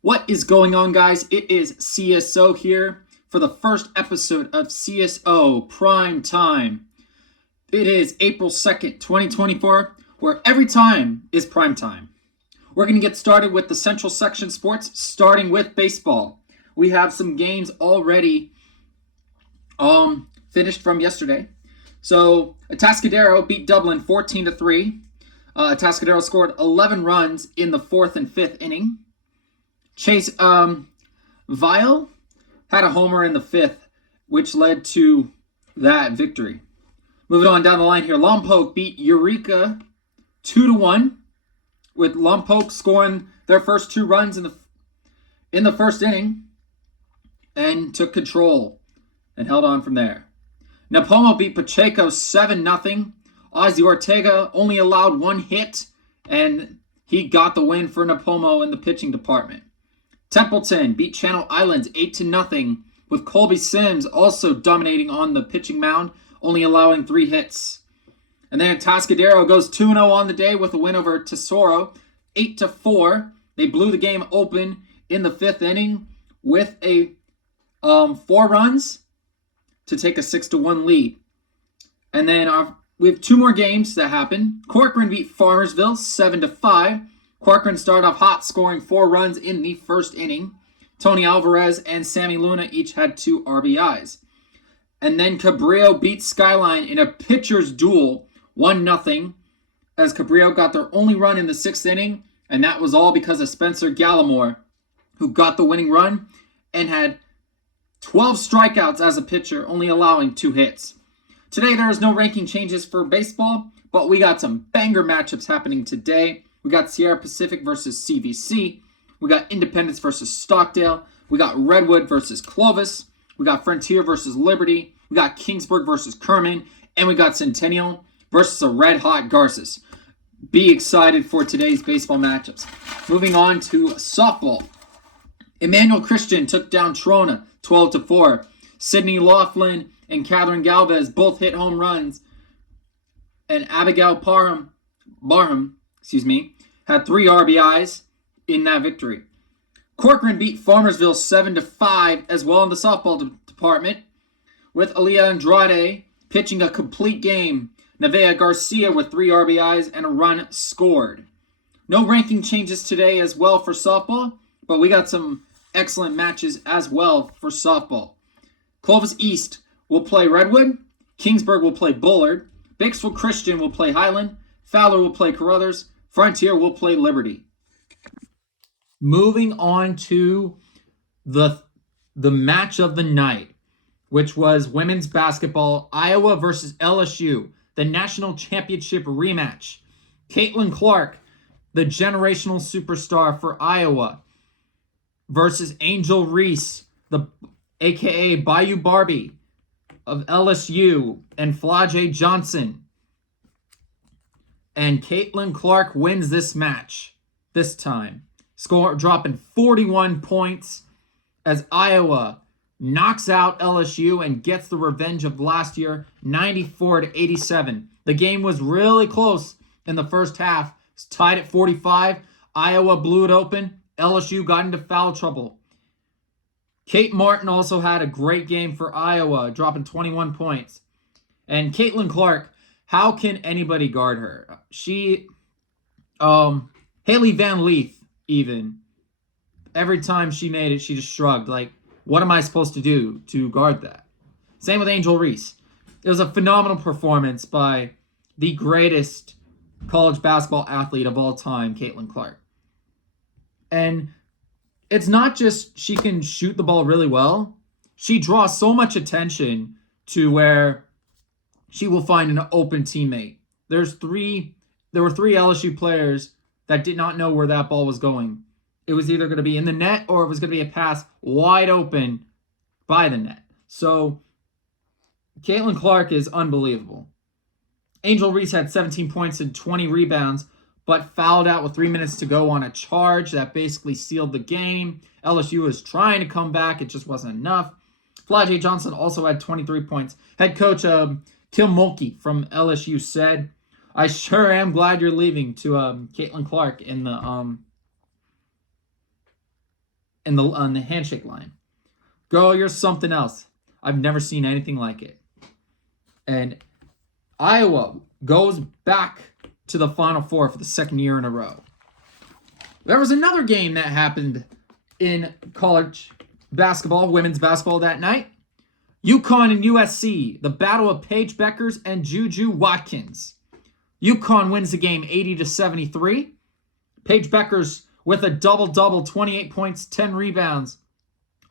What is going on, guys? It is CSO here for the first episode of CSO Primetime. It is April 2nd, 2024, where every time is primetime. We're going to get started with the Central Section Sports, starting with baseball. We have some games already finished from yesterday. So, Atascadero beat Dublin 14-3. Atascadero scored 11 runs in the 4th and 5th inning. Chase Vial had a homer in the 5th, which led to that victory. Moving on down the line here, Lompoc beat Eureka 2-1, with Lompoc scoring their first 2 runs in the first inning and took control and held on from there. Napomo beat Pacheco 7-0. Ozzy Ortega only allowed 1 hit, and he got the win for Napomo in the pitching department. Templeton beat Channel Islands 8-0, with Colby Sims also dominating on the pitching mound, only allowing 3 hits. And then Atascadero goes 2-0 on the day with a win over Tesoro, 8-4. They blew the game open in the 5th inning with a 4 runs to take a 6-1 lead. And then we have 2 more games that happen. Corcoran beat Farmersville 7-5. Corcoran started off hot, scoring 4 runs in the first inning. Tony Alvarez and Sammy Luna each had 2 RBIs. And then Cabrillo beat Skyline in a pitcher's duel 1-0, as Cabrillo got their only run in the 6th inning, and that was all because of Spencer Gallimore, who got the winning run and had 12 strikeouts as a pitcher, only allowing 2 hits. Today there is no ranking changes for baseball, but we got some banger matchups happening today. We got Sierra Pacific versus CVC. We got Independence versus Stockdale. We got Redwood versus Clovis. We got Frontier versus Liberty. We got Kingsburg versus Kerman. And we got Centennial versus a red-hot Garces. Be excited for today's baseball matchups. Moving on to softball. Emmanuel Christian took down Trona 12-4. Sydney Laughlin and Catherine Galvez both hit home runs. And Abigail Barham had 3 RBIs in that victory. Corcoran beat Farmersville 7-5 as well in the softball department, with Aaliyah Andrade pitching a complete game. Nevea Garcia with 3 RBIs and a run scored. No ranking changes today as well for softball, but we got some excellent matches as well for softball. Clovis East will play Redwood. Kingsburg will play Bullard. Batesville Christian will play Highland. Fowler will play Carruthers. Frontier will play Liberty. Moving on to the match of the night, which was women's basketball, Iowa versus LSU, the national championship rematch. Caitlin Clark, the generational superstar for Iowa, versus Angel Reese, the aka Bayou Barbie of LSU, and Flajay Johnson. And Caitlin Clark wins this match this time, dropping 41 points as Iowa knocks out LSU and gets the revenge of last year, 94-87. The game was really close in the first half. It's tied at 45. Iowa blew it open. LSU got into foul trouble. Kate Martin also had a great game for Iowa, dropping 21 points. And Caitlin Clark, how can anybody guard her? Haley Van Leith, even. Every time she made it, she just shrugged. Like, what am I supposed to do to guard that? Same with Angel Reese. It was a phenomenal performance by the greatest college basketball athlete of all time, Caitlin Clark. And it's not just she can shoot the ball really well. She draws so much attention to where she will find an open teammate. There were 3 LSU players that did not know where that ball was going. It was either going to be in the net or it was going to be a pass wide open by the net. So Caitlin Clark is unbelievable. Angel Reese had 17 points and 20 rebounds, but fouled out with 3 minutes to go on a charge that basically sealed the game. LSU was trying to come back. It just wasn't enough. Flajay Johnson also had 23 points. Head coach Kim Mulkey from LSU said, "I sure am glad you're leaving," to Caitlin Clark in the on the handshake line. Girl, you're something else. I've never seen anything like it. And Iowa goes back to the Final Four for the second year in a row. There was another game that happened in college basketball, women's basketball that night. UConn and USC, the battle of Paige Bueckers and Juju Watkins. UConn wins the game 80-73. Paige Bueckers with a double-double, 28 points, 10 rebounds.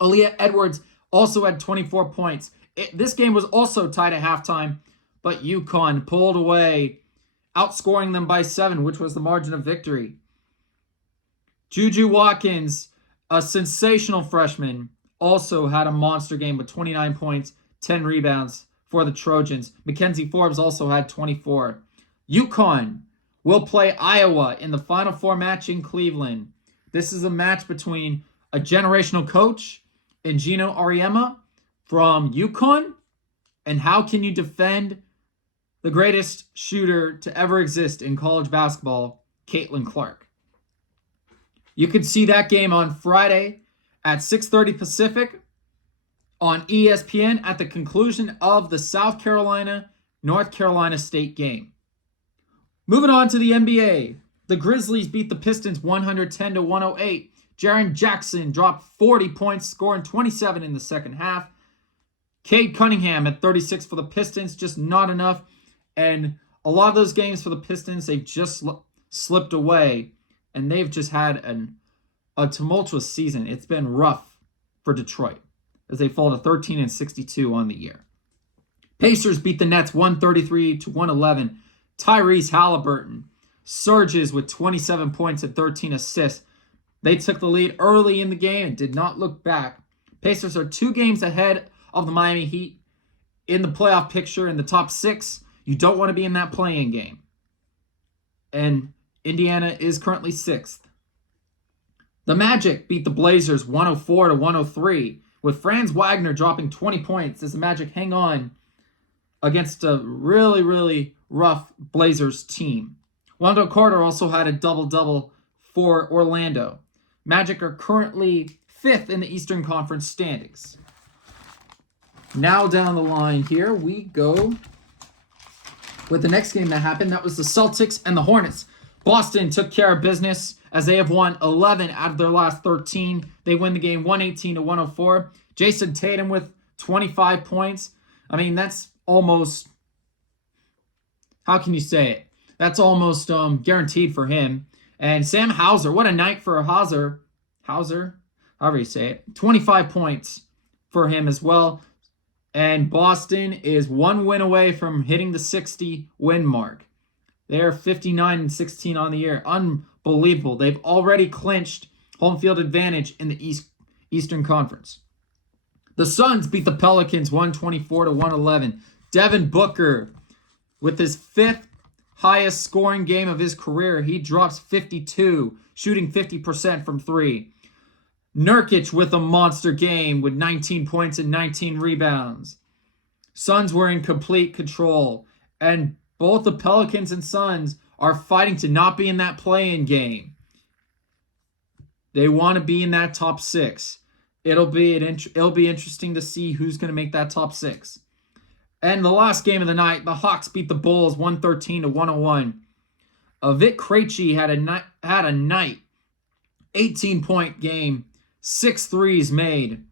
Aaliyah Edwards also had 24 points. This game was also tied at halftime, but UConn pulled away, outscoring them by 7, which was the margin of victory. Juju Watkins, a sensational freshman, also had a monster game with 29 points, 10 rebounds for the Trojans. Mackenzie Forbes also had 24. UConn will play Iowa in the Final Four match in Cleveland. This is a match between a generational coach and Gino Auriemma from UConn, and how can you defend the greatest shooter to ever exist in college basketball, Caitlin Clark. You could see that game on Friday at 6:30 Pacific on ESPN at the conclusion of the South Carolina-North Carolina State game. Moving on to the NBA. The Grizzlies beat the Pistons 110-108. Jaren Jackson dropped 40 points, scoring 27 in the second half. Cade Cunningham at 36 for the Pistons, just not enough. And a lot of those games for the Pistons, they've just slipped away. And they've just had a tumultuous season. It's been rough for Detroit as they fall to 13-62 on the year. Pacers beat the Nets 133-111. Tyrese Halliburton surges with 27 points and 13 assists. They took the lead early in the game and did not look back. Pacers are 2 games ahead of the Miami Heat in the playoff picture in the top 6. You don't want to be in that play-in game. And Indiana is currently 6th. The Magic beat the Blazers 104-103 with Franz Wagner dropping 20 points as the Magic hang on against a really, really rough Blazers team. Wendell Carter also had a double-double for Orlando. Magic are currently 5th in the Eastern Conference standings. Now down the line here, we go with the next game that happened. That was the Celtics and the Hornets. Boston took care of business as they have won 11 out of their last 13. They win the game 118-104. Jason Tatum with 25 points. I mean, that's almost, how can you say it? That's almost guaranteed for him. And Sam Hauser, what a night for Hauser, however you say it, 25 points for him as well. And Boston is 1 win away from hitting the 60 win mark. They're 59-16 on the year. Unbelievable. They've already clinched home field advantage in the Eastern Conference. The Suns beat the Pelicans 124-111. Devin Booker with his 5th highest scoring game of his career. He drops 52, shooting 50% from 3. Nurkic with a monster game with 19 points and 19 rebounds. Suns were in complete control. And both the Pelicans and Suns are fighting to not be in that play-in game. They want to be in that top 6. It'll be interesting to see who's going to make that top 6. And the last game of the night, the Hawks beat the Bulls 113-101. Vic Krejci had a night, 18-point game, 6 threes made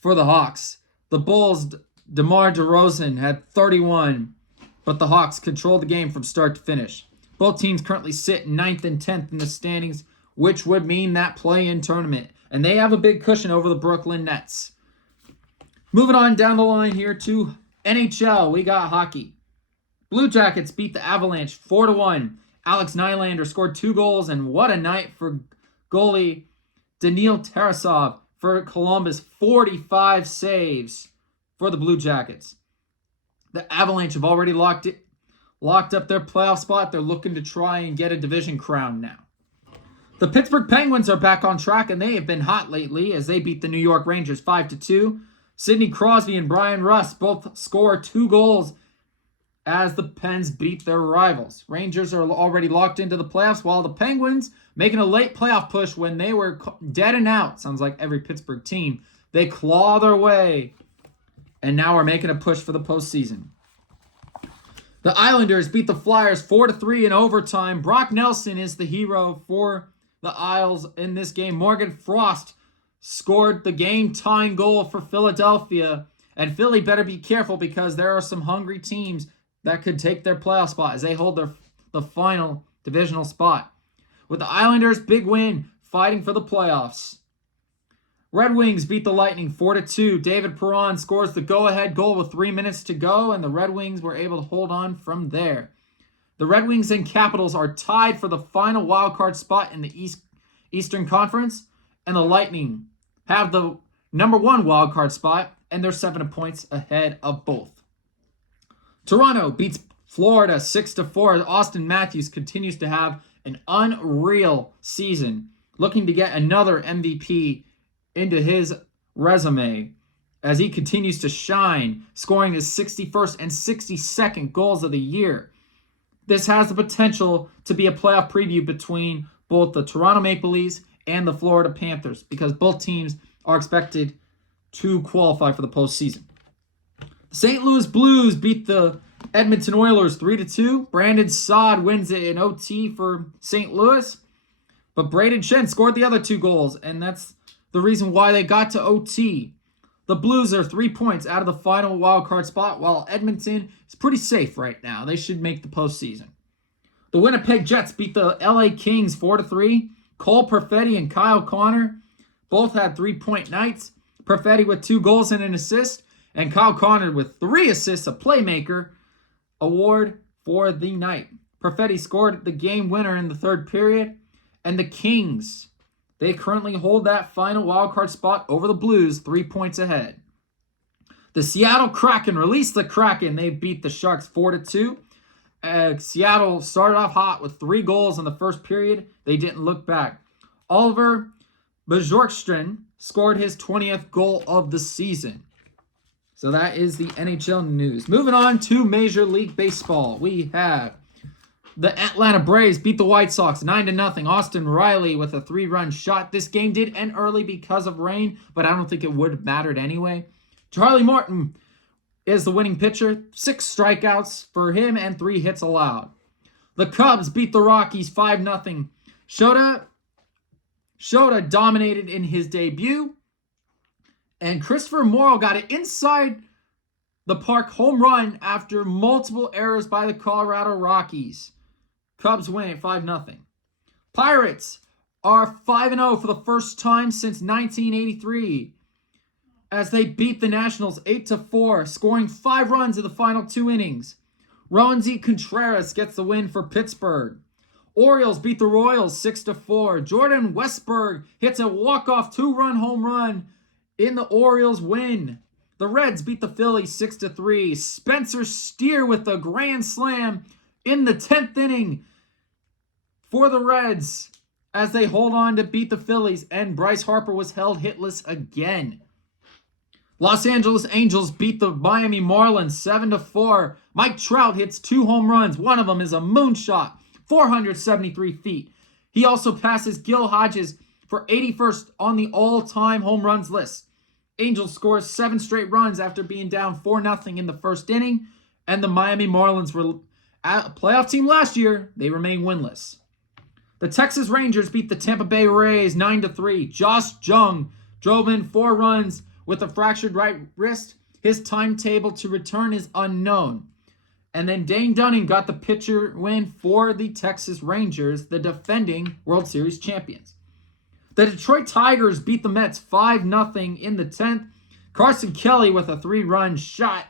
for the Hawks. The Bulls, DeMar DeRozan had 31, but the Hawks controlled the game from start to finish. Both teams currently sit 9th and 10th in the standings, which would mean that play-in tournament. And they have a big cushion over the Brooklyn Nets. Moving on down the line here to NHL, we got hockey. Blue Jackets beat the Avalanche 4-1. Alex Nylander scored 2 goals, and what a night for goalie Daniil Tarasov for Columbus. 45 saves for the Blue Jackets. The Avalanche have already locked up their playoff spot. They're looking to try and get a division crown now. The Pittsburgh Penguins are back on track, and they have been hot lately as they beat the New York Rangers 5-2. Sidney Crosby and Brian Rust both score 2 goals as the Pens beat their rivals. Rangers are already locked into the playoffs, while the Penguins, making a late playoff push when they were dead and out, sounds like every Pittsburgh team, they claw their way and now are making a push for the postseason. The Islanders beat the Flyers 4-3 in overtime. Brock Nelson is the hero for the Isles in this game. Morgan Frost scored the game-tying goal for Philadelphia. And Philly better be careful because there are some hungry teams that could take their playoff spot as they hold the final divisional spot. With the Islanders, big win, fighting for the playoffs. Red Wings beat the Lightning 4-2. David Perron scores the go-ahead goal with 3 minutes to go, and the Red Wings were able to hold on from there. The Red Wings and Capitals are tied for the final wildcard spot in the Eastern Conference, and the Lightning have the number 1 wildcard spot, and they're 7 points ahead of both. Toronto beats Florida 6-4. Austin Matthews continues to have an unreal season, looking to get another MVP into his resume as he continues to shine, scoring his 61st and 62nd goals of the year. This has the potential to be a playoff preview between both the Toronto Maple Leafs and the Florida Panthers because both teams are expected to qualify for the postseason. The St. Louis Blues beat the Edmonton Oilers 3-2. Brandon Saad wins it in OT for St. Louis, but Braden Shen scored the other 2 goals, and that's the reason why they got to OT. The Blues are 3 points out of the final wildcard spot, while Edmonton is pretty safe right now. They should make the postseason. The Winnipeg Jets beat the LA Kings 4-3. Cole Perfetti and Kyle Connor both had 3-point nights. Perfetti with 2 goals and an assist, and Kyle Connor with 3 assists, a playmaker award for the night. Perfetti scored the game winner in the third period, and the Kings, they currently hold that final wildcard spot over the Blues, 3 points ahead. The Seattle Kraken released the Kraken. They beat the Sharks 4-2. Seattle started off hot with 3 goals in the first period. They didn't look back. Oliver Bjorkstrand scored his 20th goal of the season. So that is the NHL news. Moving on to Major League Baseball. We have the Atlanta Braves beat the White Sox 9-0. Austin Riley with a 3-run shot. This game did end early because of rain, but I don't think it would have mattered anyway. Charlie Morton is the winning pitcher. 6 strikeouts for him and 3 hits allowed. The Cubs beat the Rockies 5-0. Shota dominated in his debut. And Christopher Morrow got it inside the park home run after multiple errors by the Colorado Rockies. Cubs win at 5-0. Pirates are 5-0 for the first time since 1983 as they beat the Nationals 8-4, scoring 5 runs in the final 2 innings. Roansy Contreras gets the win for Pittsburgh. Orioles beat the Royals 6-4. Jordan Westburg hits a walk-off 2-run home run in the Orioles win. The Reds beat the Phillies 6-3. Spencer Steer with a grand slam in the 10th inning for the Reds as they hold on to beat the Phillies, and Bryce Harper was held hitless again. Los Angeles Angels beat the Miami Marlins 7-4. Mike Trout hits 2 home runs. One of them is a moonshot, 473 feet. He also passes Gil Hodges for 81st on the all-time home runs list. Angels scores 7 straight runs after being down 4-0 in the first inning, and the Miami Marlins were a playoff team last year. They remain winless. The Texas Rangers beat the Tampa Bay Rays 9-3. Josh Jung drove in 4 runs with a fractured right wrist. His timetable to return is unknown. And then Dane Dunning got the pitcher win for the Texas Rangers, the defending World Series champions. The Detroit Tigers beat the Mets 5-0 in the 10th. Carson Kelly with a 3-run shot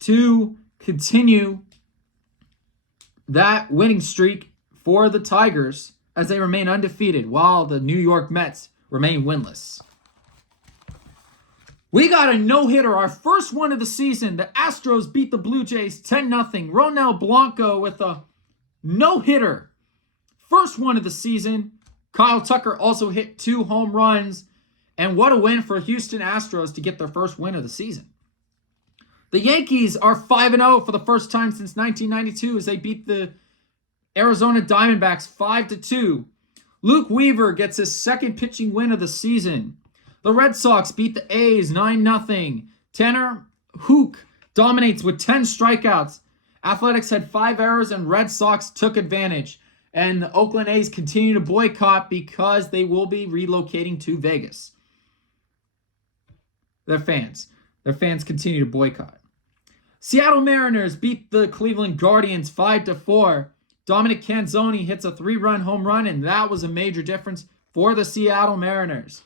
to continue that winning streak for the Tigers as they remain undefeated while the New York Mets remain winless. We got a no-hitter, our first one of the season. The Astros beat the Blue Jays 10-0. Ronel Blanco with a no-hitter. First one of the season. Kyle Tucker also hit 2 home runs. And what a win for Houston Astros to get their first win of the season. The Yankees are 5-0 for the first time since 1992 as they beat the Arizona Diamondbacks 5-2. Luke Weaver gets his second pitching win of the season. The Red Sox beat the A's 9-0. Tanner Hook dominates with 10 strikeouts. Athletics had 5 errors and Red Sox took advantage. And the Oakland A's continue to boycott because they will be relocating to Vegas. Their fans continue to boycott. Seattle Mariners beat the Cleveland Guardians 5-4. Dominic Canzoni hits a 3-run home run, and that was a major difference for the Seattle Mariners.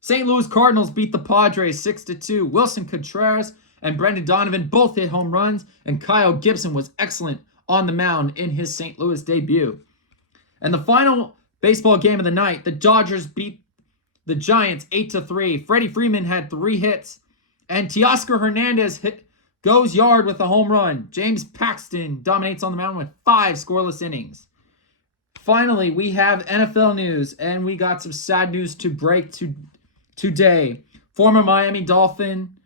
St. Louis Cardinals beat the Padres 6-2. Wilson Contreras and Brendan Donovan both hit home runs, and Kyle Gibson was excellent on the mound in his St. Louis debut. And the final baseball game of the night, the Dodgers beat the Giants 8-3. Freddie Freeman had 3 hits, and Teoscar Hernandez goes yard with a home run. James Paxton dominates on the mound with 5 scoreless innings. Finally, we have NFL news, and we got some sad news to break today. Former Miami Dolphin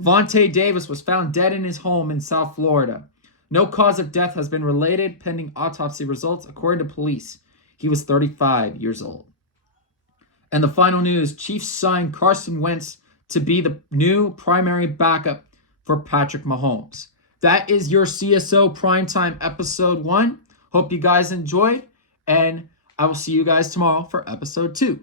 Vontae Davis was found dead in his home in South Florida. No cause of death has been related pending autopsy results, according to police. He was 35 years old. And the final news, Chiefs signed Carson Wentz to be the new primary backup for Patrick Mahomes. That is your CSO Primetime Episode 1. Hope you guys enjoyed, and I will see you guys tomorrow for Episode 2.